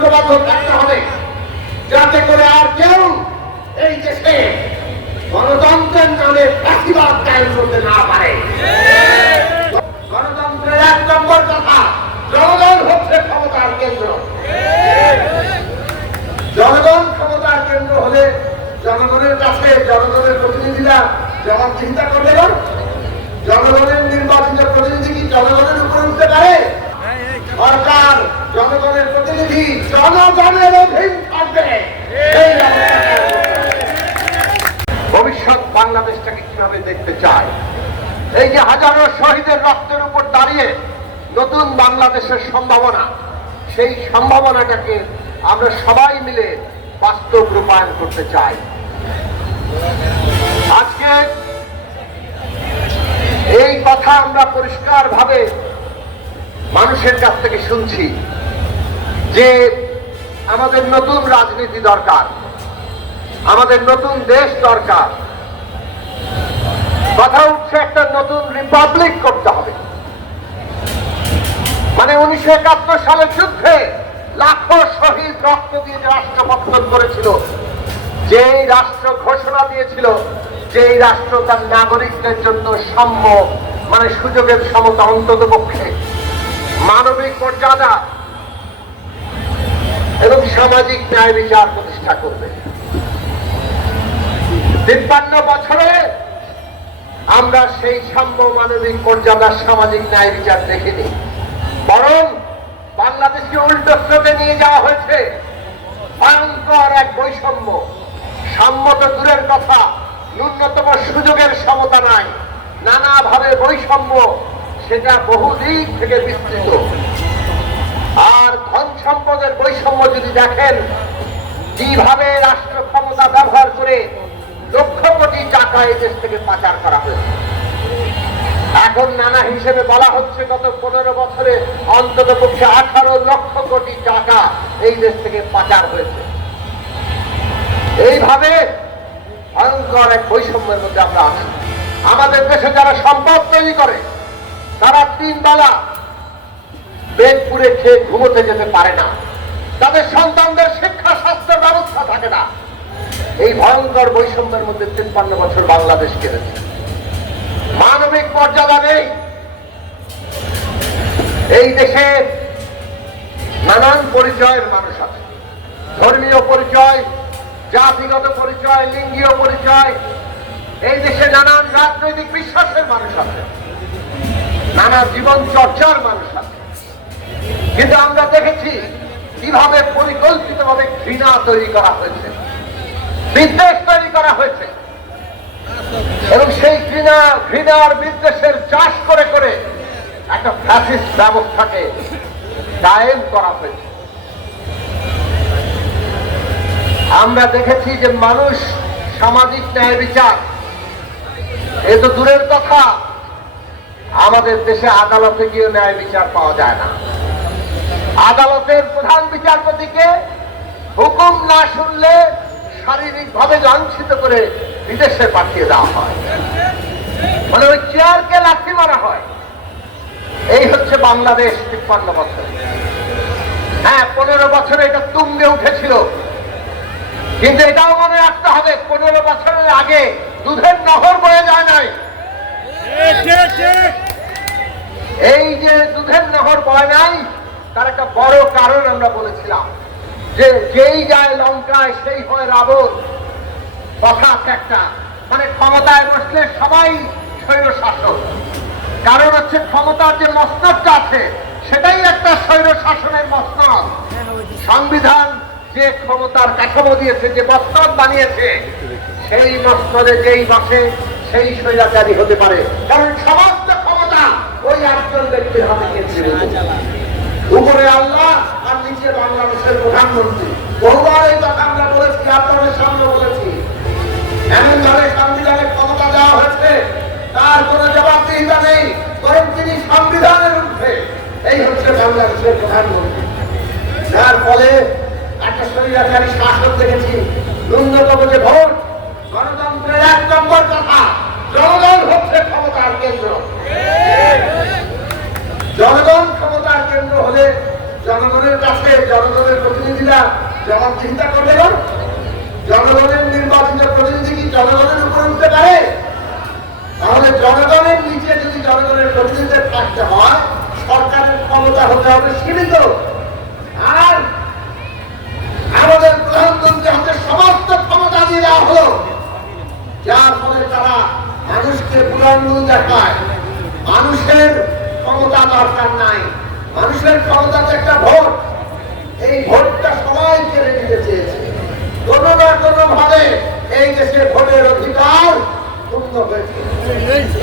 ঐক্যবদ্ধ থাকতে হবে, যাতে করে আর কেউ এই দেশে গণতন্ত্রের নামে ফাঁসিবাদ কায়েম করতে না পারে। গণতন্ত্রের 1 নম্বর কথা, জনগণ হচ্ছে ক্ষমতার কেন্দ্র। জনগণ ক্ষমতার কেন্দ্র হলে জনগণের কাছে জনগণের প্রতিনিধিরা জবাবদিহিতা করবে না। জনগণের নির্বাচিত প্রতিনিধি কি জনগণের উপর উঠতে পারে? সরকার জনগণের প্রতিনিধি, জনগণের অধীন থাকবে। ভবিষ্যৎ বাংলাদেশটাকে কিভাবে দেখতে চায়, এই যে হাজারো শহীদের রক্তের উপর দাঁড়িয়ে নতুন বাংলাদেশের সম্ভাবনা, সেই সম্ভাবনাটাকে আমরা সবাই মিলে বাস্তব রূপায়ণ করতে চাই। আজকে এই কথা আমরা পরিষ্কারভাবে মানুষের কাছ থেকে শুনছি যে আমাদের নতুন রাজনীতি দরকার, আমাদের নতুন দেশ দরকার। কথা উঠছে একটা নতুন রিপাবলিক করতে হবে। মানে 1971 সালের যুদ্ধে লাখো শহীদ রক্ত দিয়ে যে রাষ্ট্র পতন করেছিল, যেই রাষ্ট্র ঘোষণা দিয়েছিল যে এই রাষ্ট্র তার নাগরিকদের জন্য সাম্য, মানে সুযোগের সমতা, অন্তত পক্ষে মানবিক মর্যাদা এবং সামাজিক ন্যায় বিচার প্রতিষ্ঠা করবে। 53 বছরে আমরা সেই সাম্য, মানবিক মর্যাদা, সামাজিক ন্যায় বিচার দেখিনি, বরং বাংলাদেশকে উল্টো স্রোতে নিয়ে যাওয়া হয়েছে ভয়ঙ্কর এক বৈষম্য। সাম্য তো দূরের কথা, ন্যূনতম সুযোগের সমতা নাই, নানাভাবে বৈষম্য, সেটা বহু দিক থেকে বিস্তৃত। আর ধন সম্পদের বৈষম্য যদি দেখেন, কিভাবে রাষ্ট্র ক্ষমতা ব্যবহার করে লক্ষ কোটি টাকা এই দেশ থেকে পাচার করা হয়েছে। এখন নানা হিসেবে বলা হচ্ছে গত 15 বছরে অন্তত পক্ষে 18 লক্ষ কোটি টাকা এই দেশ থেকে পাচার হয়েছে। এইভাবে ভয়ঙ্কর এক বৈষম্যের মধ্যে আমরা আছি। আমাদের দেশে যারা সম্পদ তৈরি করে তারা 3 বেলা পেট পুড়ে খেয়ে ঘুমোতে যেতে পারে না, তাদের সন্তানদের শিক্ষা স্বাস্থ্যের ব্যবস্থা থাকে না। এই ভয়ঙ্কর বৈষম্যের মধ্যে 53 বছর বাংলাদেশ কেটেছে। মানবিক মর্যাদা নেই। এই দেশে নানান পরিচয়ের মানুষ আছে, ধর্মীয় পরিচয়, জাতিগত পরিচয়, লিঙ্গীয় পরিচয়। এই দেশে নানান রাজনৈতিক বিশ্বাসের মানুষ আছে, নানা জীবন চর্চার মানুষ আছে। কিন্তু আমরা দেখেছি কিভাবে পরিকল্পিতভাবে ঘৃণা তৈরি করা হয়েছে, বিদ্বেষ তৈরি করা হয়েছে, এবং সেই ঘৃণার বিদ্বেষের চাষ করে করে একটা ফ্যাসিস্ট ব্যবস্থাকে কায়েম করা হয়েছে। আমরা দেখেছি যে মানুষ সামাজিক ন্যায় বিচার, এ তো দূরের কথা, আমাদের দেশে আদালতে গিয়ে ন্যায় বিচার পাওয়া যায় না। আদালতের প্রধান বিচারপতিকে হুকুম না শুনলে শারীরিকভাবে লাঞ্ছিত করে বিদেশে পাঠিয়ে দেওয়া হয়, মানে ওই চেয়ারকে লাথি মারা হয়। এই হচ্ছে বাংলাদেশ 53 বছরে। হ্যাঁ, 15 বছরে এটা তুঙ্গে উঠেছিল, কিন্তু এটাও মনে রাখতে হবে 15 বছরের আগে দুধের নহর বয়ে যায় নাই। এই যে দুধের নহর বয় নাই, তার একটা বড় কারণ আমরা বলেছিলাম যে যেই যায় লঙ্কায় সেই হয় রাবণ। কথা একটা, মানে ক্ষমতায় বসলে সবাই স্বৈর শাসক। কারণ হচ্ছে ক্ষমতার যে মসনদটা আছে সেটাই একটা স্বৈর শাসনের মসনদ। সংবিধান যে ক্ষমতার কাঠামো দিয়েছে, যে মসনদ বানিয়েছে, সেই মসনদে যেই বসে সেই স্বৈরাচারী হতে পারে। কারণ সমস্ত ক্ষমতা ওই একজন ব্যক্তির হাতে কেন্দ্রীভূত। উপরে আল্লাহ আর নিচে বাংলাদেশের প্রধানমন্ত্রী। বহুবার এই কথা আমরা বলেছি, আপনাদের সামনে বলেছি। এমন ভাবে সংবিধানের ক্ষমতা দেওয়া হয়েছে তার কোনো জবাবদিহিতা নেই, বরং তিনি সংবিধানের ঊর্ধ্বে। এই হচ্ছে বাংলাদেশের প্রধানমন্ত্রী, যার ফলে একটা স্বৈরাচারী শাসন দেখেছি। ন্যূনতম যে ভোট, গণতন্ত্রের 1 নম্বর কথা, জনগণ হচ্ছে ক্ষমতার কেন্দ্র। জনগণ ক্ষমতার কেন্দ্র হলে জনগণের কাছে জনগণের প্রতিনিধিরা জবাবদিহিতা করবে না? জনগণের নির্বাচিত প্রতিনিধি কি জনগণের উপর উঠতে পারে? তাহলে জনগণের নিচে যদি জনগণের প্রতিনিধিদের থাকতে হয়, সরকারের ক্ষমতা হতে হবে সীমিত। আর আমাদের প্রধানমন্ত্রী হাতে সমস্ত ক্ষমতা দিয়ে দেওয়া হলো, যার ফলে তারা মানুষকে বুলাঙ্গুল দেখায়। মানুষের ক্ষমতা দরকার নাই, মানুষের ক্ষমতা তো একটা ভোট। এই ভোটটা সবাই কেড়ে নিতে চেয়েছে। কোন না কোন ভাবে এই দেশে ভোটের অধিকার পূর্ণ হয়েছে,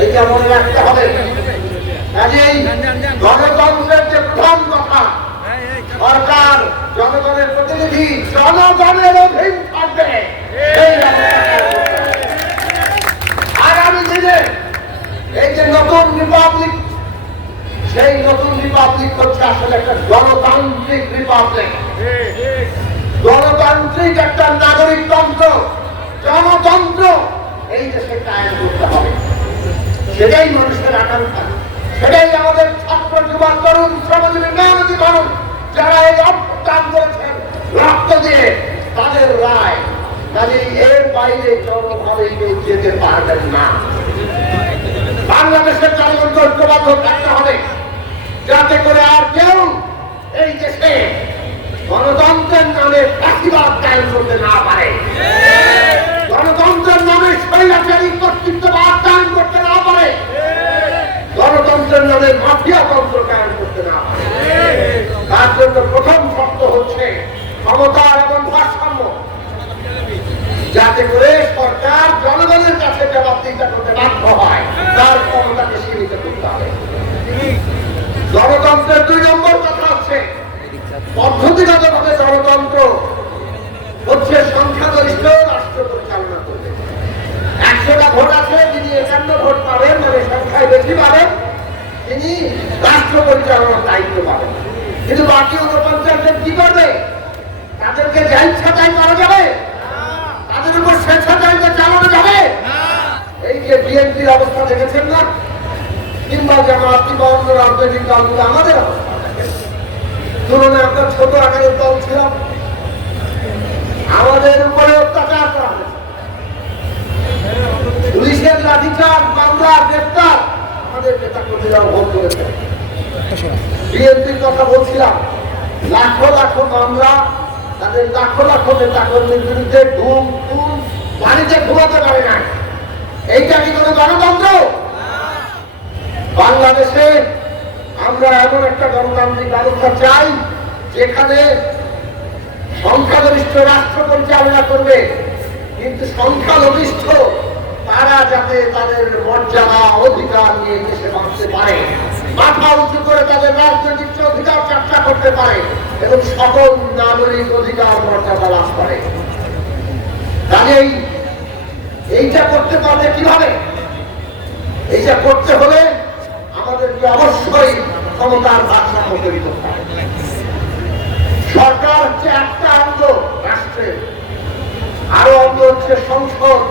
এটা মনে রাখতে হবে। কাজেই গণতন্ত্রের যে প্রধান কথা, সরকার জনগণের প্রতিনিধি জনগণের অধীন থাকবে। আগামী দিনে এই যে নতুন রিপাবলিক, সেই নতুন রিপাবলিক হচ্ছে আসলে একটা গণতান্ত্রিক রিপাবলিক, গণতান্ত্রিক একটা নাগরিকতন্ত্র, জনতন্ত্র এই দেশে কায়েম করতে হবে। সেটাই মানুষের আকাঙ্ক্ষা, সেটাই আমাদের ছাত্র যুবা তরুণ শ্রমজীবী মেহনতি মানুষ যারা এই অভ্যুত্থান করেছেন রক্ত দিয়ে, তাদের রায়। কাজে এর বাইরে কোনোভাবে কেউ যেতে পারবেন না। বাংলাদেশের জনগণকে ঐক্যবদ্ধ থাকতে হবে, যাতে করে আর কেউ এই দেশে গণতন্ত্রের নামে ফাঁসিবাদ কায়েম করতে না পারে, গণতন্ত্রের নামে স্বৈরাচারী কর্তৃত্ববাদ কায়েম করতে না পারে, গণতন্ত্রের নামে মাফিয়া তন্ত্র কায়েম করতে না পারে। তার জন্য প্রথম শর্ত হচ্ছে ক্ষমতার এবং ভারসাম্য, যাতে করে সরকার জনগণের কাছে জবাবদিহিতা করতে বাধ্য হয়, তার ক্ষমতাকে সীমিত করতে হবে। গণতন্ত্রের 2 নম্বর কথা হচ্ছে পদ্ধতিগতভাবে গণতন্ত্র হচ্ছে সংখ্যাগরিষ্ঠ রাষ্ট্র পরিচালনা করবে। 100টা ভোট আছে, যিনি 51 ভোট পাবেন, মানে সংখ্যায় বেশি পাবেন, তিনি রাষ্ট্র পরিচালনার দায়িত্ব পাবেন। কিন্তু বাকি 49 জন কি করবে? তাদেরকে যা ইচ্ছা তাই করা যাবে? তাদের উপর স্বেচ্ছাচারিতা চালানো যাবে? এই যে বিএনপির অবস্থা দেখেছেন না, কিংবা জামাত কিংবা অন্য রাজনৈতিক দলগুলো, আমাদের অবস্থা তুলনায় আমরা ছোট আকারের দল ছিলাম, আমাদের উপরে অত্যাচার করা হয়েছে, পুলিশের লাঠিচার্জ, মামলা, গ্রেফতার, আমাদের নেতা কর্মীরা ভোগ করেছে। বিএনপির কথা বলছিলাম, লাখো লাখো মামলা, তাদের লাখো লাখো নেতা কর্মীর বিরুদ্ধে ঘুম ঘুম, বাড়িতে ঘুমাতে পারে না। এইটা কি কোনো গণতন্ত্র? বাংলাদেশে আমরা এমন একটা গণতান্ত্রিক ব্যবস্থা চাই, যেখানে সংখ্যাগরিষ্ঠ রাষ্ট্র পরিচালনা করবে, কিন্তু সংখ্যালঘিষ্ঠ তারা যাতে তাদের মর্যাদা অধিকার নিয়ে দেশে বাঁচতে পারে, মাথা উঁচু করে তাদের রাজনৈতিক অধিকার চর্চা করতে পারে এবং সকল নাগরিক অধিকার মর্যাদা লাভ করে। কাজেই এইটা করতে পারবে কিভাবে? এইটা করতে হলে আমাদেরকে অবশ্যই ক্ষমতার ভারসাম্য তৈরি করতে হবে। সরকার হচ্ছে একটা অঙ্গ রাষ্ট্রের, আরো অঙ্গ হচ্ছে সংসদ,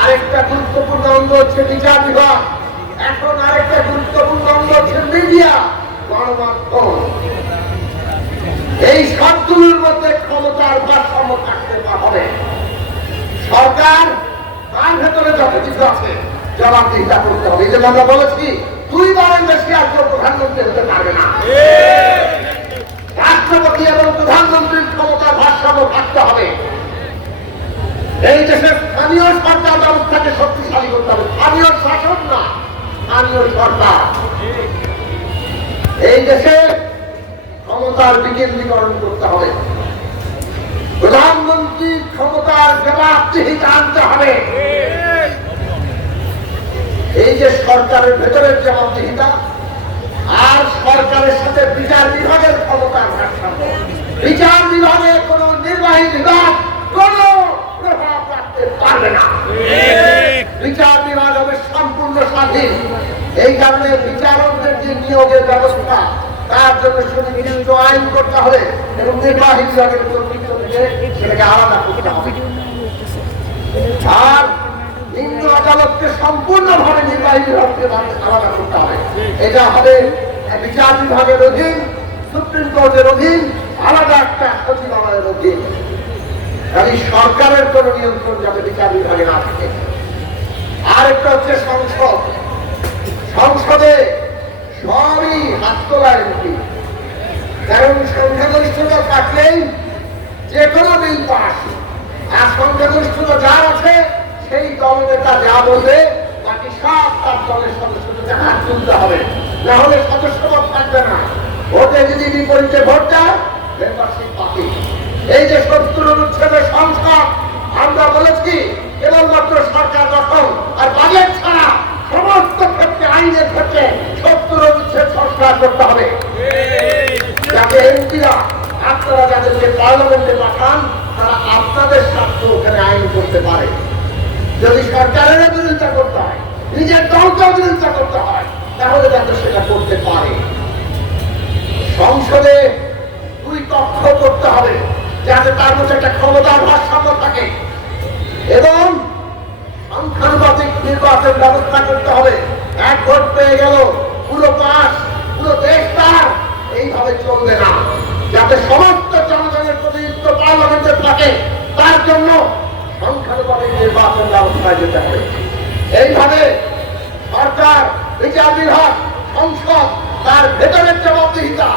আরেকটা গুরুত্বপূর্ণ অঙ্গ হচ্ছে বিচার বিভাগ, এখন আরেকটা গুরুত্বপূর্ণ অঙ্গ হচ্ছে মিডিয়া, গণমাধ্যম। এই সবগুলোর মধ্যে ক্ষমতার ভারসাম্য থাকতে হবে। সরকার তার ভেতরে যত কিছু আছে জবাবদিহিতা করতে হবে। এই যে আমরা বলেছি, 2 বারের বেশি আর কেউ প্রধানমন্ত্রী হতে পারবে না। রাষ্ট্রপতি এবং প্রধানমন্ত্রীর ক্ষমতার ভারসাম্য থাকতে হবে। এই দেশের স্থানীয় সরকার ব্যবস্থাকে শক্তিশালী করতে হবে, স্থানীয় শাসন না, স্থানীয় সরকার। এই দেশে ক্ষমতার বিকেন্দ্রীকরণ করতে হবে, প্রধানমন্ত্রীর ক্ষমতার জবাবদিহিতা আনতে হবে। এই যে সরকারের ভেতরের জবাবদিহিতা আর সরকারের সাথে বিচার বিভাগের ক্ষমতার ভারসাম্য, বিচার বিভাগে কোন নির্বাহী বিভাগ কোন প্রভাব রাখতে পারবে না। বিচার বিভাগ হবে সম্পূর্ণ স্বাধীন। এই কারণে বিচারকদের যে নিয়োগের ব্যবস্থা, তার জন্য সুনির্দিষ্ট আইন করতে হবে এবং নির্বাহী বিভাগের সেটাকে আলাদা করতে হবে। আর নিম্ন আদালতকে সম্পূর্ণভাবে নির্বাহী বিভাগকে আলাদা করতে হবে। এটা হবে বিচার বিভাগের অধীন, সুপ্রিম কোর্টের অধীন, আলাদা একটা সচিবালয়ের অধীন। খালি সরকারের কোন নিয়ন্ত্রণ যাতে বিচার বিভাগে না থাকে। আরেকটা হচ্ছে সংসদ। সংসদে সবই হাত তোলা এমপি, কারণ সংখ্যাগরিষ্ঠতা থাকলেই যে কোনো বিল পাস। আর সংখ্যাগরিষ্ঠতা যার আছে সেই দলনেতা যা বলবে বাকি সব তার দলের সদস্যদের হাত তুলতে হবে, না হলে সদস্যপদ থাকবে না। ভোটে যদি বিপরীতে ভোট দেয় মেম্বারশিপ বাতিল। এই যে 70 অনুচ্ছেদের সংসদ, আমরা বলেছি কেবলমাত্র সরকার গঠন আর বাজেট ছাড়া সমস্ত ক্ষেত্রে, আইনের ক্ষেত্রে 70 অনুচ্ছেদ সংস্কার করতে হবে, যাতে এমপিরা আপনারা যাদেরকে পার্লামেন্টে পাঠান তারা আপনাদের স্বার্থে ওখানে আইন করতে পারে। যদি সরকারের বিরোধিতা করতে হয়, নিজের দলকেও বিরোধিতা করতে হয়, তাহলে যাতে সেটা করতে পারে। সংসদে 2 কক্ষ করতে হবে, যাতে তার মধ্যে একটা ক্ষমতার ভারসাম্য থাকে, এবং সংখ্যানুপাতিক নির্বাচন ব্যবস্থা করতে হবে। 1 ভোট পেয়ে গেল পুরো পাস, পুরো দেশ তার, এইভাবে চলবে না। যাতে সমস্ত জনগণের প্রতিনিধিত্ব পার্লামেন্টে থাকে, তার জন্য সংখ্যানুপাতিক নির্বাচন ব্যবস্থায় যেতে হবে। এইভাবে সরকার, বিচার বিভাগ, সংসদ, তার ভেতরের জবাবদিহিতা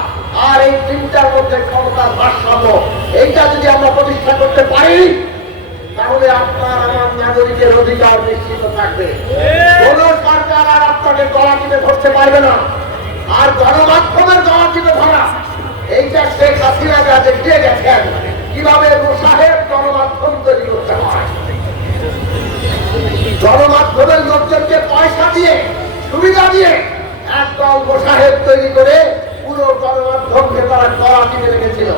আর এই 3টার মধ্যে ক্ষমতার ভারসাম্য, এইটা যদি আমরা প্রতিষ্ঠা করতে পারি তাহলে আপনার আমার নাগরিকের অধিকার নিশ্চিত থাকবে। কোন সরকার আর আপনাকে গলা টিপে ধরতে পারবে না। আর গণমাধ্যমের গলা টিপে ধরা, এইটা শেখ হাসিনা যা দেখিয়ে গেছেন কিভাবে মোসাহেব গণমাধ্যম তৈরি করতে হয়। গণমাধ্যমের লোকজনকে পয়সা দিয়ে, সুবিধা দিয়ে একদল মোসাহেব তৈরি করে পুরো গণমাধ্যমকে তারা গলা টিপে রেখেছিল।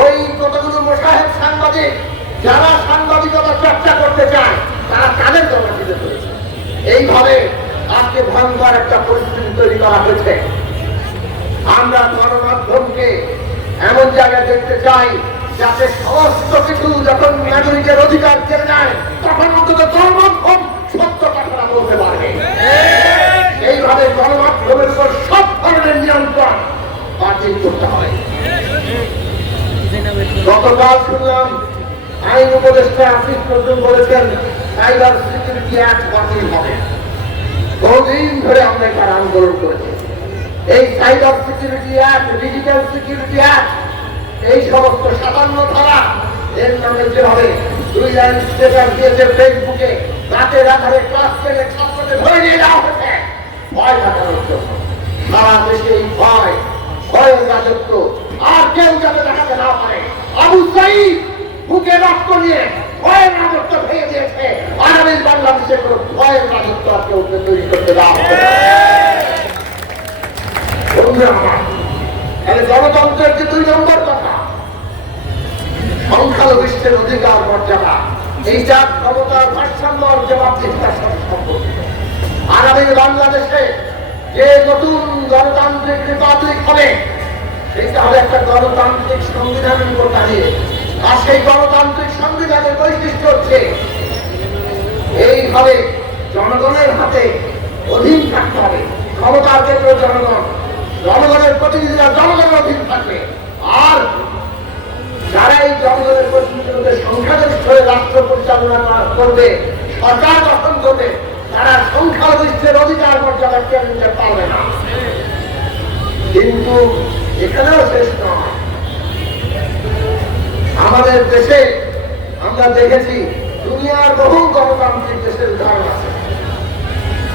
ওই কতগুলো মোসাহেব সাংবাদিক যারা সাংবাদিকতা চর্চা করতে চায় তারা তাদের গলা টিপে ধরেছে। এইভাবে আজকে ভয়ঙ্কর একটা পরিস্থিতি তৈরি করা হয়েছে। আমরা গণমাধ্যমকে এমন জায়গায় দেখতে চাই যাতে সমস্ত কিছু যখন নাগরিকের অধিকার কেড়ে নেয় তখন অন্তত গণমাধ্যম সত্য কথাটা বলতে পারবে। এইভাবে গণমাধ্যমের উপর সব ধরনের নিয়ন্ত্রণ বাতিল করতে হয়। গতকাল শুনলাম আইন উপদেষ্টা আসিফ নজরুল বলেছেন সাইবার সিকিউরিটি অ্যাক্ট বাতিল হবে। বহুদিন ধরে আমরা এটার আন্দোলন করেছি। এই cyber security act, digital security act, এই সমস্ত 57 ধারা এর নামে যে হবে 2 লাইন স্টেটাস দিয়েছে ফেসবুকে, রাতের আধারে ক্লাস টেনে ছাত্রদের ধরে নিয়ে যাওয়া হয়েছে ভয় দেখানোর জন্য। সারা দেশে এই ভয়, ভয়ের রাজত্ব আর কেউ যাতে দেখাতে না পারে। আবু সাঈদ বুকে রক্ত নিয়ে ভয়ের রাজত্ব ভেঙে দিয়েছে। আগামী বাংলাদেশে কোনো ভয়ের রাজত্ব আর কেউ তৈরি করতে দেওয়া হবে না। গণতন্ত্রের যে 2 নম্বর কথা, সংখ্যালঘিষ্ঠের অধিকার মর্যাদা, এইটা ক্ষমতার ভারসাম্য জবাবদিহিতার সাথে সম্পর্কিত। আগামী বাংলাদেশে যে নতুন গণতান্ত্রিক রিপাবলিক হবে সেটা হবে একটা গণতান্ত্রিক সংবিধানের উপর দাঁড়িয়ে। আর সেই গণতান্ত্রিক সংবিধানের বৈশিষ্ট্য হচ্ছে এইভাবে জনগণের হাতে অধীন থাকতে হবে। ক্ষমতার কেন্দ্র জনগণ, জনগণের প্রতিনিধিরা জনগণের অধীন থাকবে। আর যারা এই জনগণের প্রতিনিধিদের সংখ্যাগরিষ্ঠ হয়ে রাষ্ট্র পরিচালনা করবে, সরকার গঠন করবে, তারা সংখ্যাগরিষ্ঠের অধিকার মর্যাদা কেড়ে নিতে পারবে না। কিন্তু এখানেও শেষ নয়। আমাদের দেশে আমরা দেখেছি দুনিয়ার বহু গণতান্ত্রিক দেশের উদাহরণ আছে,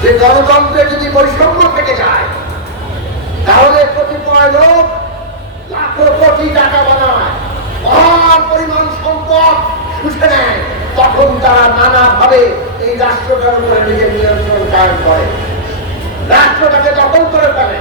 যে গণতন্ত্রে যদি বৈষম্য থেকে যায় তাহলে কতিপয় লোক লাখো কোটি টাকা বানায়, মহান পরিমাণ সম্পদ শুষে নেয়, তখন তারা নানাভাবে এই রাষ্ট্রটার উপরে নিজের নিয়ন্ত্রণ কায়েম করে, রাষ্ট্রটাকে দখল করে ফেলে,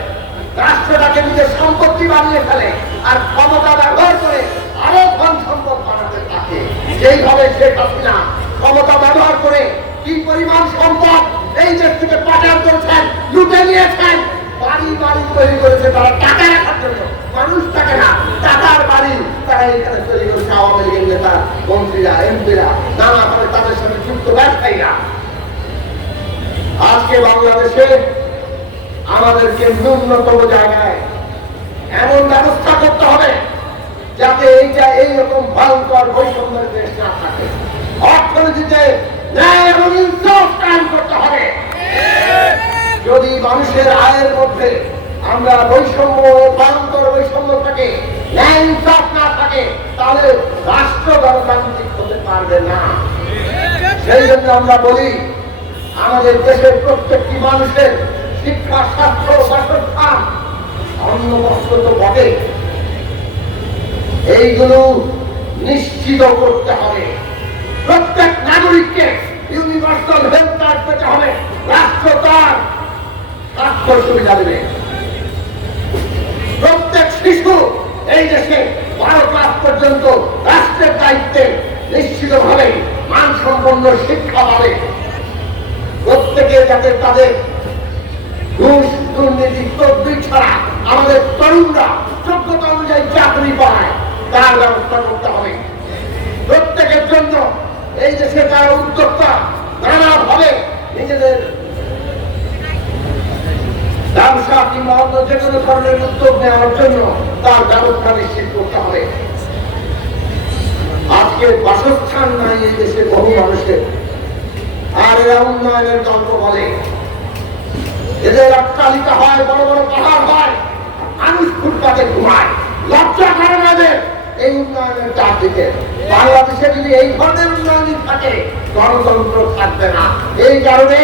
রাষ্ট্রটাকে নিজের সম্পত্তি বানিয়ে ফেলে, আর ক্ষমতা ব্যবহার করে আরো ধন সম্পদ বানাতে থাকে। যেইভাবে শেখ হাসিনা ক্ষমতা ব্যবহার করে কি পরিমাণ সম্পদ এই দেশ থেকে পাচার করেছেন, লুটে নিয়েছেন, বাড়ি বাড়ি তৈরি করেছে তারা টাকা রাখার জন্য। মানুষ থাকে না, টাকার বাড়ি তারা এখানে তৈরি করেছে। আওয়ামী লীগের নেতা, মন্ত্রীরা, এমপিরা, নানাভাবে তাদের সাথে যুক্ত ব্যবসায়ীরা। আজকে বাংলাদেশে আমাদেরকে ন্যূনতম জায়গায় এমন ব্যবস্থা করতে হবে যাতে এইটা এইরকম ভয়ঙ্কর বৈষম্যের দেশ না থাকে। অর্থনীতিতে ন্যায় এবং ইনসাফ কায়েম করতে হবে। যদি মানুষের আয়ের মধ্যে আমরা বৈষম্য ভয়ঙ্কর বৈষম্য থাকে, ন্যায় ইনসাফ না থাকে, তাহলে রাষ্ট্র গণতান্ত্রিক হতে পারবে না। সেই জন্য আমরা বলি আমাদের দেশের প্রত্যেকটি মানুষের শিক্ষা, স্বাস্থ্য, বাসস্থান, অন্ন, বস্ত্র তো বটে, এইগুলো নিশ্চিত করতে হবে। প্রত্যেক নাগরিককে ইউনিভার্সাল হেলথ কার্ড পেতে হবে। রাষ্ট্র তার স্বাস্থ্য সুবিধা দেবে। প্রত্যেক শিশু এই দেশে 12 ক্লাস পর্যন্ত রাষ্ট্রের দায়িত্বে নিশ্চিতভাবে মানসম্পন্ন শিক্ষা পাবে। প্রত্যেকে যাতে তাদের ঘুষ, দুর্নীতি, তদবির ছাড়া আমাদের তরুণরা যোগ্যতা অনুযায়ী চাকরি পায়, তার ব্যবস্থা করতে হবে। প্রত্যেকের জন্য এই দেশে তারা উদ্যোক্তা নানাভাবে নিজেদের ব্যবসা কিংবা অন্য যে কোনো ধরনের উদ্যোগ নেওয়ার জন্য তার ব্যবস্থা নিশ্চিত করতে হবে। আজকে বাসস্থান নাই এই দেশে বহু মানুষের, আর এরা উন্নয়নের গল্প বলে। এদের অট্টালিকা হয়, বড় বড় পাহাড় হয়, মানুষ ফুটপাতে ঘুমায়। লজ্জা করে না এদের এই উন্নয়নের ডাক দিতে। বাংলাদেশে যদি এই ধরনের উন্নয়ন থাকে, গণতন্ত্র থাকবে না। এই কারণে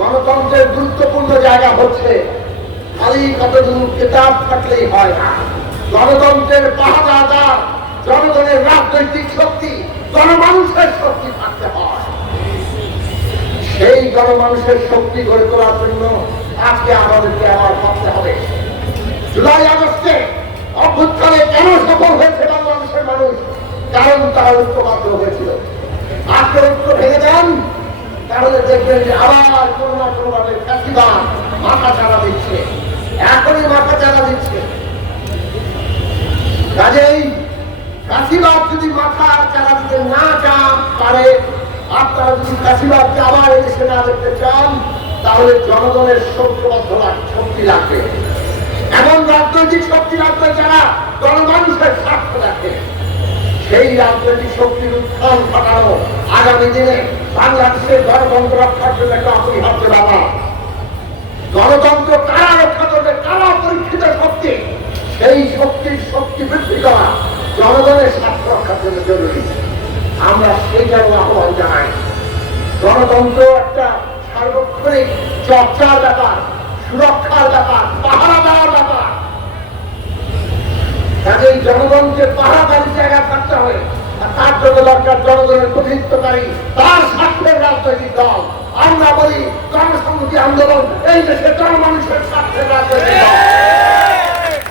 গণতন্ত্রের গুরুত্বপূর্ণ জায়গা হচ্ছে খালি কতগুলো কিতাব থাকলেই হয় না। গণতন্ত্রের পাহারাদার জনগণের রাজনৈতিক শক্তি, গণমানুষের শক্তি থাকতে হয়। সেই গণমানুষের শক্তি গড়ে তোলার জন্য আজকে আমাদেরকে আবার ভাবতে হবে। জুলাই আগস্টে অভ্যুত্থানে কেন সফল হয়েছে বাংলাদেশের মানুষ? কারণ তারা ঐক্যবদ্ধ হয়েছিল। আজকে ঐক্য ভেঙে যান, তাহলে দেখবেন যে আবার কোনো না কোনোভাবে ফ্যাসিবাদ মাথা চালা দিচ্ছে, এখনই মাথা চালা দিচ্ছে। কাজেই ফ্যাসিবাদ যদি মাথা চালা দিতে না চান পারে, আপনারা যদি ফ্যাসিবাদকে আবার এদেশে না দেখতে চান, তাহলে জনগণের ঐক্যবদ্ধ শক্তি লাগবে। এমন রাজনৈতিক শক্তি লাগবে যারা জনমানুষের স্বার্থ রাখে। সেই রাজনৈতিক শক্তির উত্থান ঘটানো আগামী দিনে বাংলাদেশের গণতন্ত্র রক্ষার জন্য একটা অপরিহার্য ব্যাপার। গণতন্ত্র কারা রক্ষা করবে, কারা পরীক্ষিত শক্তি, সেই শক্তির শক্তি বৃদ্ধি করা জনগণের স্বার্থ রক্ষার জন্য জরুরি। আমরা সেই জন্য আহ্বান জানাই। গণতন্ত্র একটা সার্বক্ষণিক চর্চার ব্যাপার, সুরক্ষার ব্যাপার, পাহারা দেওয়ার ব্যাপার। কাজেই জনগণকে পাহারাদারি জায়গা থাকতে হবে। আর তার জন্য দরকার জনগণের প্রতিনিধিত্বকারী, তার স্বার্থের রাজনৈতিক দল। আমরা বলি জনসংহতি আন্দোলন এই দেশের জনমানুষের স্বার্থের রাজনৈতিক দল।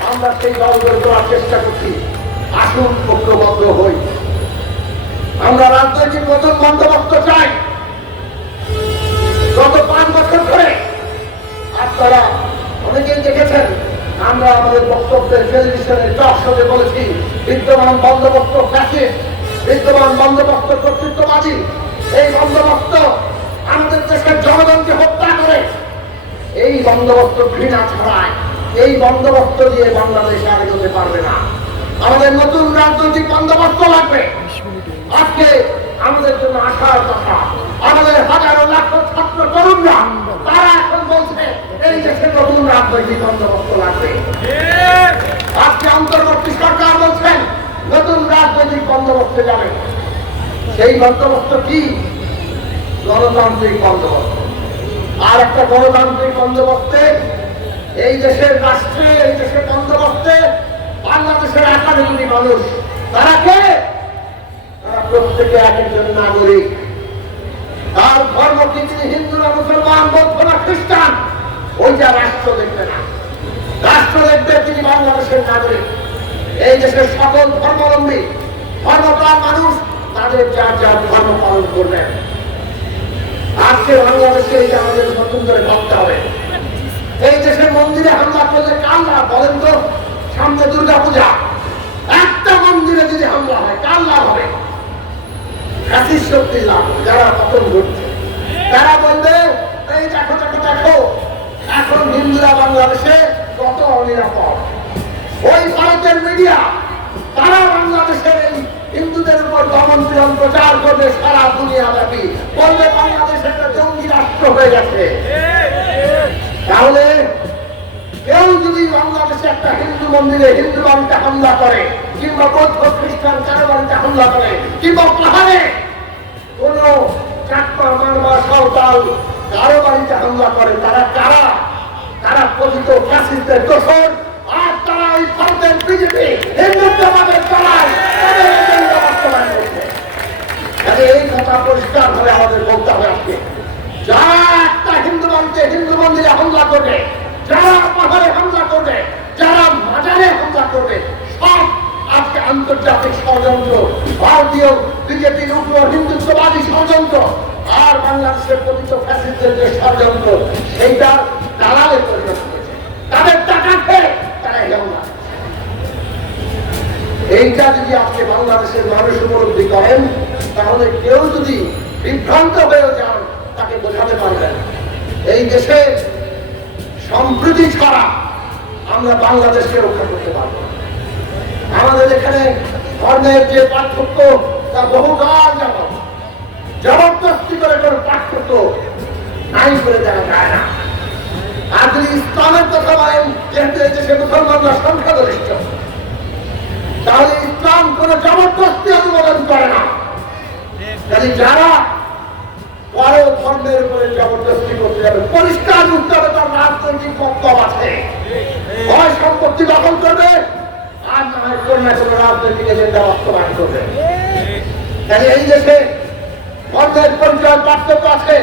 আমরা সেই দল গড়ে তোলার চেষ্টা করছি। আসুন ঐক্যবদ্ধ হই। আমরা রাজনৈতিক নতুন বন্দোবস্ত চাই। গত 5 বছর ধরে আপনারা অনেকেই দেখেছেন, আমরা আমাদের বক্তব্যের টেলিভিশনের টক শোতে বলেছি, বিদ্যমান বন্দোবস্ত ফ্যাসিস্ট, বিদ্যমান বন্দোবস্ত কর্তৃত্ববাদী। এই বন্দোবস্ত আমাদের দেশের জনগণকে হত্যা করে। এই বন্দোবস্ত ঘৃণা ছড়ায়। এই বন্দোবস্ত দিয়ে বাংলাদেশ আর এগোতে পারবে না। আমাদের নতুন রাজনৈতিক বন্দোবস্ত লাগবে। আজকে আমাদের জন্য আশার কথা, আমাদের হাজারো লাখ ছাত্র তরুণরা তারা এখন বলছে এই দেশে নতুন রাজনৈতিক বন্দোবস্ত লাগবে। আজকে অন্তর্বর্তী সরকার বলছেন নতুন রাজনৈতিক বন্দোবস্ত যাবে। সেই বন্দোবস্ত কি? গণতান্ত্রিক বন্দোবস্ত। আর একটা গণতান্ত্রিক বন্দোবস্তে এই দেশের রাষ্ট্রে, এই দেশের বন্দোবস্তে বাংলাদেশের 18 কোটি মানুষ, তারা কে? তারা প্রত্যেকে এক একজন নাগরিক। তার ধর্ম কি তিনি হিন্দু না মুসলমান, বৌদ্ধ না খ্রিস্টান, ওইটা রাষ্ট্র দেখবে না। রাষ্ট্র দেখবে তিনি বাংলাদেশের নাগরিক। এই দেশের সকল ধর্মাবলম্বী ধর্মপ্রাণ মানুষ তাদের যার যার ধর্ম পালন করবেন। আজকে বাংলাদেশে এই যে আমাদের নতুন করে ভাবতে হবে। এই দেশের মন্দিরে হামলা করলে কার লাভ বলেন তো? সামনে দুর্গা পূজা, একটা মন্দিরে যদি হামলা হয় কার লাভ হবে? ফ্যাসিস্ট শক্তির লাভ। যারা পতন ঘটছে তারা বলবে এই দেখো দেখো দেখো এখন হিন্দুরা বাংলাদেশে কত অনিরাপদ। ওই ভারতের মিডিয়া তারা বাংলাদেশের এই হিন্দুদের উপর দমন পীড়ন প্রচার করবে সারা দুনিয়া ব্যাপী, বলবে বাংলাদেশ একটা জঙ্গি রাষ্ট্র হয়ে গেছে। তাহলে কেউ যদি বাংলাদেশে একটা হিন্দু মন্দিরে হিন্দু বাড়িতে হামলা করে, কিংবা বৌদ্ধ খ্রিস্টান কারো বাড়িতে হামলা করে, কিংবা পাহাড়ে কোন চাকমা মারমা সাঁওতাল কারো বাড়িতে হামলা করে, তারা কারা? তারা কথিত ফ্যাসিস্টদের দোসর, আর তারা ওই ভারতের বিজেপি হিন্দুত্ববাদের চালায় তাদের এজেন্ডা বাস্তবায়ন করছে। এই কথা পরিষ্কার ভাবে আমাদের বলতে হবে আজকে। যারা একটা হিন্দু বাড়িতে হিন্দু মন্দিরে হামলা করবে, যারা পাহাড়ে হামলা করবে, যারা মাজারে হামলা করবে, সব আজকে আন্তর্জাতিক ষড়যন্ত্র, ভারতীয় বিজেপির উগ্র হিন্দুত্ববাদী ষড়যন্ত্র, আর বাংলাদেশের কথিত ফ্যাসিস্টদের যে ষড়যন্ত্র, সেইটা দালালে পরিণত হয়েছে। তাদের টাকা খেয়ে তারা হামলা। এইটা যদি আজকে বাংলাদেশের মানুষ উপলব্ধি করেন, তাহলে কেউ যদি বিভ্রান্ত হয়ে যান তাকে বোঝাতে পারবেন এই দেশে সম্প্রীতি ছাড়া আমরা বাংলাদেশকে রক্ষা করতে পারবো না। আমাদের এখানে ধর্মের যে পার্থক্য তা বহুকাল যাবত জবরদস্তি করে কোনো পার্থক্য নাই করে দেওয়া যায় না। আর যদি ইসলামের কথা বলেন, যেহেতু এই দেশে মুসলমানরা সংখ্যাগরিষ্ঠ, তাহলে ইসলাম কোন জবরদস্তি অনুমোদন করে না। কাজে যারা বড় ধর্মের উপরে জবরদস্তি করতে যাবে, পরিষ্কার উত্তরে তার রাজনৈতিক বক্তব্য আছে। হয় সম্পত্তি দখল করবে, আর না হয় কোন না কোন রাজনৈতিক এজেন্ডা বাস্তবায়ন করবে। কাজে এই দেশে ধর্মের পরিচয় পার্থক্য আছে।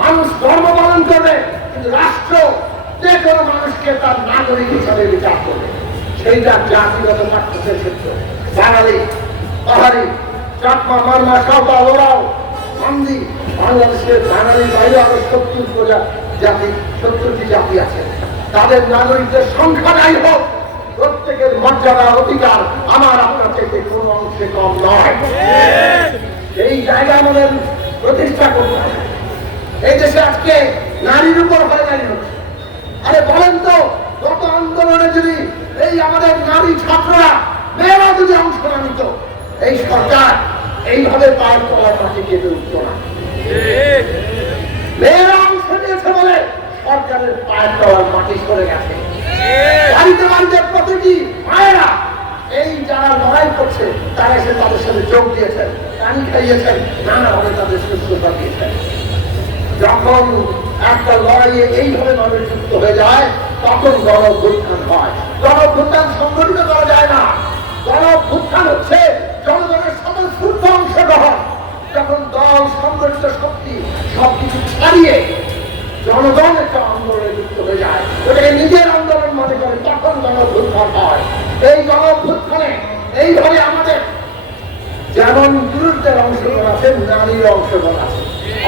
মানুষ ধর্ম পালন করবে, কিন্তু রাষ্ট্র যে কোনো মানুষকে তার নাগরিক হিসাবে বিচার করবে। সেইটা জাতিগত পার্থক্যের ক্ষেত্রে বাঙালি, পাহাড়ি, চাকমা, মারমা, সাঁওতাল, ওরাও, হিন্দি, বাংলাদেশের বাঙালির বাইরে আরো 70টি জাতি আছে। তাদের নাগরিকদের সংখ্যা নাই হোক, প্রত্যেকের মর্যাদা অধিকার আমার আপনার থেকে কোনো অংশে কম নয়। এই জায়গা আমাদের প্রতিষ্ঠা করতে হবে। এই দেশে আজকে নারীর উপর হয়রানি হচ্ছে। আরে বলেন তো, গত আন্দোলনে যদি এই আমাদের নারী ছাত্ররা, মেয়েরা যদি অংশ না নিত, এই সরকার এইভাবে পায়ের তলার মাটি কেটে উঠত না। মেয়েরা অংশ নিয়েছে বলে সরকারের পায়ের তলার মাটি সরে গেছে। বাড়িতে বাড়িতে প্রতিটি মায়েরা এই যারা লড়াই করছে, তারা এসে তাদের সাথে যোগ দিয়েছেন, পানি খাইয়েছেন, নানাভাবে তাদের সুস্থতা দিয়েছেন। যখন একটা লড়াইয়ে এইভাবে মানুষ যুক্ত হয়ে যায়, তখন গণঅভ্যুত্থান হয়। গণঅভ্যুত্থান সংগঠিত করা যায় না। গণঅভ্যুত্থান হচ্ছে জনগণের স্বতঃস্ফূর্ত অংশগ্রহণ। যখন দল, সংগঠিত শক্তি সবকিছু ছাড়িয়ে জনগণ একটা আন্দোলনে যুক্ত হয়ে যায়, ওটাকে নিজের আন্দোলন মনে করে, তখন গণঅভ্যুত্থান হয়। এই গণঅভ্যুত্থানে এইভাবে আমাদের যেমন পুরুষদের অংশগ্রহণ আছে, নারীর অংশগ্রহণ আছে।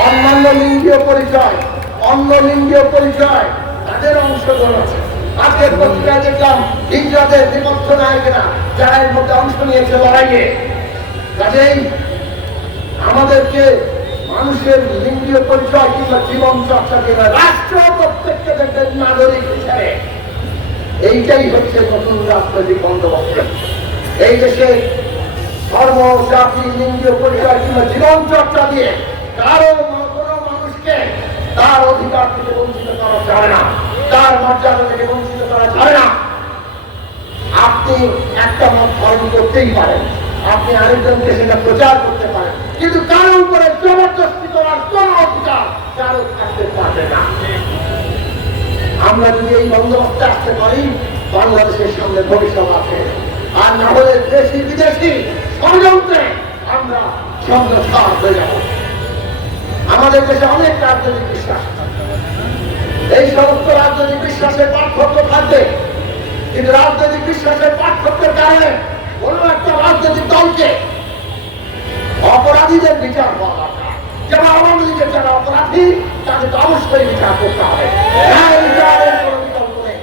অন্যান্য লিঙ্গীয় পরিচয়, অন্য লিঙ্গীয় পরিচয়, তাদের অংশগ্রহণ আছে। আজকের পত্রিকায় দেখলাম হিজড়াদের বিপক্ষ নায়কেরা যারা এর মধ্যে অংশ নিয়েছে লড়াইয়ে। কাজেই আমাদেরকে মানুষের লিঙ্গীয় পরিচয় কিংবা জীবন চর্চা কিংবা রাষ্ট্র প্রত্যেককে দেখবেন নাগরিক হিসেবে। এইটাই হচ্ছে নতুন রাজনৈতিক বন্দোবস্ত। এই দেশে ধর্ম, জাতি, লিঙ্গীয় পরিচয় কিংবা জীবন চর্চা দিয়ে কারো কোনো মানুষকে তার অধিকার থেকে বঞ্চিত করা যাবে না, তার মর্যাদা থেকে বঞ্চিত করা যাবে না। আপনি একটা মত ধারণ করতেই পারেন, আপনি আরেকজনকে সেটা প্রচার করতে পারেন, কিন্তু কারো উপরে জবরদস্তি করার কোন অধিকার কারো থাকতে পারবে না। আমরা যদি এই বন্দোবস্তে আসতে পারি, বাংলাদেশের সামনে ভবিষ্যৎ আছে। আর না হলে দেশি বিদেশি ষড়যন্ত্রে আমরা সন্দেশার হয়ে যাব। আমাদের দেশে অনেক রাজনৈতিক বিশ্বাস, এই সমস্ত রাজনৈতিক বিশ্বাসের পার্থক্য থাকবে, কিন্তু রাজনৈতিক বিশ্বাসের পার্থক্যের কারণে কোন একটা রাজনৈতিক দলকে অপরাধীদের বিচার করা দরকার। যেমন আওয়ামী লীগের যারা অপরাধী, তাদের অবশ্যই বিচার করতে হবে। ন্যায় বিচারের কোনো বিকল্প নেই।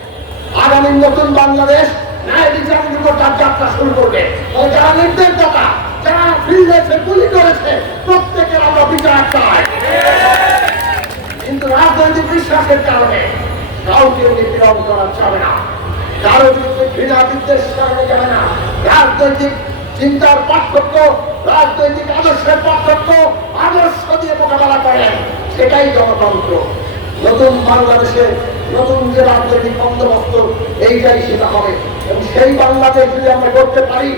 আগামী নতুন বাংলাদেশ ন্যায় বিচারের উপর তার যাত্রা শুরু করবে। যারা নির্দেশদাতা, যারা ফিল্ডেছে, গুলি করেছে, প্রত্যেকের আমরা বিচার চাই। কিন্তু রাজনৈতিক বিশ্বাসের কারণে কাউকে নিপীড়ন করা যাবে না, কারো বিরুদ্ধে ঘৃণা বিদ্বেষ যাবে না। রাজনৈতিক চিন্তার পার্থক্য, রাজনৈতিক আদর্শের পার্থক্য, আদর্শ দিয়ে মোকাবেলা করেন, সেটাই গণতন্ত্র। নতুন বাংলাদেশে নতুন যে রাজনৈতিক বন্দোবস্ত, এইটাই সেটা হবে। এবং সেই বাংলাদেশ যদি আমরা করতে পারি,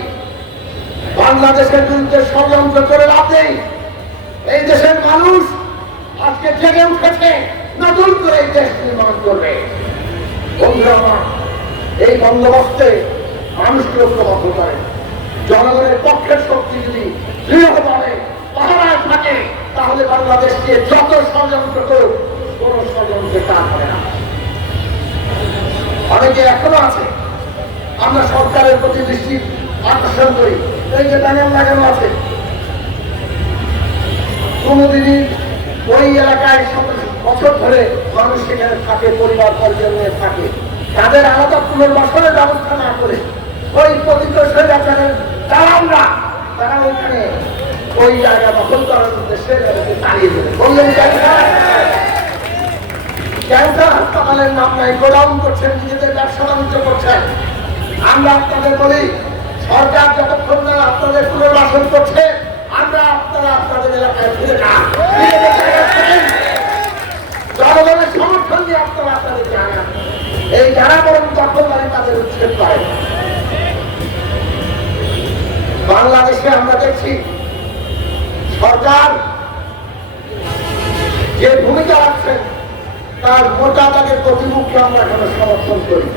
বাংলাদেশের বিরুদ্ধে ষড়যন্ত্র করে লাভ নেই। এই দেশের মানুষ আজকে জেগে উঠেছে, নতুন করে এই দেশ নির্মাণ করবে। বন্ধুরা আমার, এই বন্দোবস্তে মানুষকে ঐক্যবদ্ধ করে, জনগণের পক্ষের শক্তি যদি দৃঢ়ভাবে পাহারায় থাকে, তাহলে বাংলাদেশকে যত ষড়যন্ত্র করুক, কোন ষড়যন্ত্রে কাজ হবে না। অনেকে এখনো আছে, আমরা সরকারের প্রতি দৃষ্টি আকর্ষণ করি। এই যে ব্যানার লাগানো আছে, কোনদিনই ওই এলাকায় বছর ধরে মানুষ সেখানে থাকে, পরিবার পরিজন নিয়ে থাকে, তাদের আলাদা পুনর্বাসনের ব্যবস্থা না করে ওই পতিত স্বৈরাচারের দালালরা তারা ওইখানে ওই জায়গা দখল করার উদ্দেশ্যে তাড়িয়ে দেবে। বললেন ক্যান্সার হাসপাতালের নাম নাই, গোডাউন করছেন, নিজেদের ব্যবসা বাণিজ্য করছেন। আমরা আপনাদের বলি, সরকার যতক্ষণ না আপনাদের পুনর্বাসন করছে, আমরা আপনাদের এলাকায় ফিরে যান, জনগণের সমর্থন দিয়ে আপনারা আপনাদের জানান। এই যারা বরং দখলদারি তাদের উচ্ছেদ করেন। বাংলাদেশে আমরা দেখছি সরকার যে ভূমিকা রাখছেন, তার মোটা দাগের প্রতিমুখকে আমরা এখানে সমর্থন করি।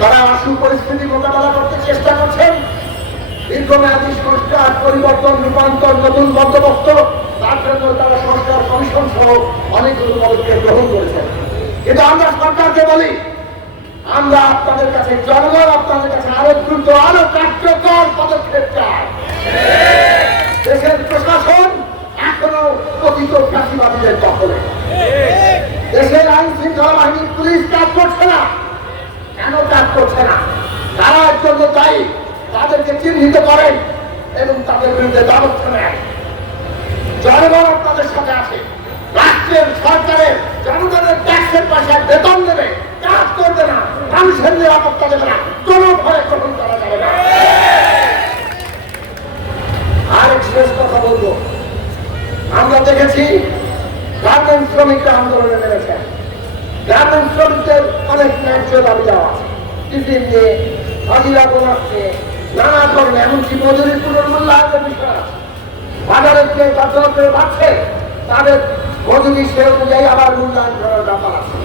তারা আশু পরিস্থিতি মোকাবেলা করতে চেষ্টা করছেন, দীর্ঘমেয়াদী সংস্কার, পরিবর্তন, রূপান্তর, নতুন বন্দোবস্ত, তার জন্য তারা সংস্কার কমিশন সহ অনেকগুলো পদক্ষেপ গ্রহণ করেছেন। কিন্তু আমরা সরকারকে বলি, আমরা আপনাদের কাছে, জনগণ আপনাদের কাছে আরো দ্রুত, আরো কার্যকর পদক্ষেপ চাই। দেশের প্রশাসন এখনো পতিত ফাঁসিবাদীদের দখলে। দেশের আইন শৃঙ্খলা বাহিনী, পুলিশ কাজ করছে না। কেন কাজ করছে না? তারা এর জন্য দায়ী। তাদেরকে চিহ্নিত করেন এবং তাদের বিরুদ্ধে ব্যবস্থা নেয়। জনগণ আপনাদের সাথে আছে, রাষ্ট্রের, সরকারের, জনগণের ট্যাক্সের পয়সায় বেতন দেবে, কাজ করবে না, মানুষের নিরাপত্তা দেবে না, কোনো ভয় গ্রহণ করা যাবে না। আরেক শেষ কথা বলবো, আমরা দেখেছি গার্মেন্টস শ্রমিকরা আন্দোলনে নেমেছেন। গার্মেন্টস শ্রমিকদের অনেক ন্যায্য দাবি দেওয়া আছে, টিফিন নিয়ে, হাজিরা বোনাস নিয়ে, নানা ধরনের, এমনকি মজুরি পুনর্মূল্যায়নের বিষয় আছে। বাজারের যে বাজারে বাড়ছে, তাদের মজুরি সে অনুযায়ী আবার মূল্যায়ন করার ব্যাপার আছে।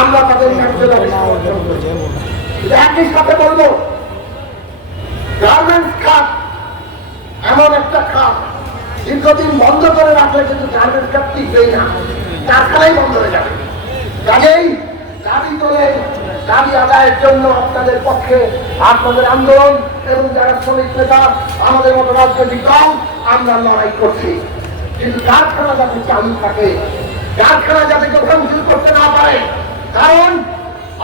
আমরা তাদের ন্যায্য দাবি সমর্থন করি। একই সাথে বলবো, গার্মেন্টস খাত এমন একটা খাত, দীর্ঘদিন বন্ধ করে রাখলে কিন্তু গার্মেন্টস খাত টিকবেই না, কারখানাই বন্ধ হয়ে যাবে। কাজেই দাবি তোলে, দাবি আদায়ের জন্য আপনাদের পক্ষে আপনাদের আন্দোলন এবং যারা শ্রমিক নেতা, আমাদের মতো রাজনৈতিক দল, আমরা লড়াই করছি। কিন্তু কারখানা যাতে চালু থাকে, কারখানা যাতে কেউ ভাঙচুর করতে না পারে। কারণ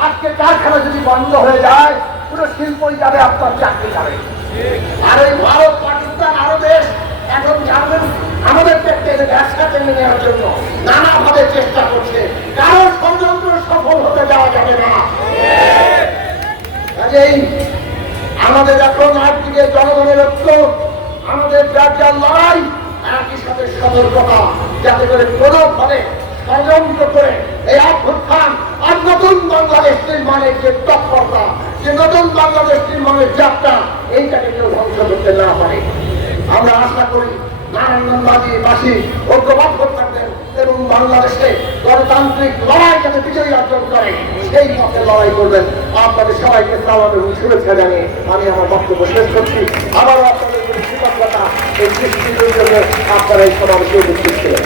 আজকে কারখানা যদি বন্ধ হয়ে যায়, পুরো শিল্পই যাবে, আপনার চাকরি যাবে। আর এই ভারত, পাকিস্তান, আরো দেশ এখন গার্মেন্টস আমাদের ক্ষেত্রে ব্যবসা টেনে নেওয়ার জন্য নানাভাবে চেষ্টা করছে। কারণ ষড়যন্ত্র সফল হতে দেওয়া যাবে না। কাজেই আমাদের এখন একদিকে জনগণের ঐক্য, আমাদের রাজ্যের লড়াই, একই সাথে সতর্কতা, যাতে করে কোনোভাবে ষড়যন্ত্র করে এই অভ্যুত্থান আর নতুন বাংলাদেশ নির্মাণের যে তৎপরতা, যে নতুন বাংলাদেশ নির্মাণের যাত্রা, এইটাকে কেউ ধ্বংস করতে না পারে। আমরা আশা করি নারায়ণগঞ্জবাসী ঐক্যবদ্ধ থাকবেন এবং বাংলাদেশে গণতান্ত্রিক লড়াই যাতে বিজয়ী অর্জন করে, সেই পথে লড়াই করবেন। আপনাদের সবাইকে সালাম এবং শুভেচ্ছা জানিয়ে আমি আমার বক্তব্য শেষ করছি। আবারও আপনাদের কৃতজ্ঞতা, এই সৃষ্টির জন্য আপনারা এই সমাবেশে উপস্থিত ছিলেন।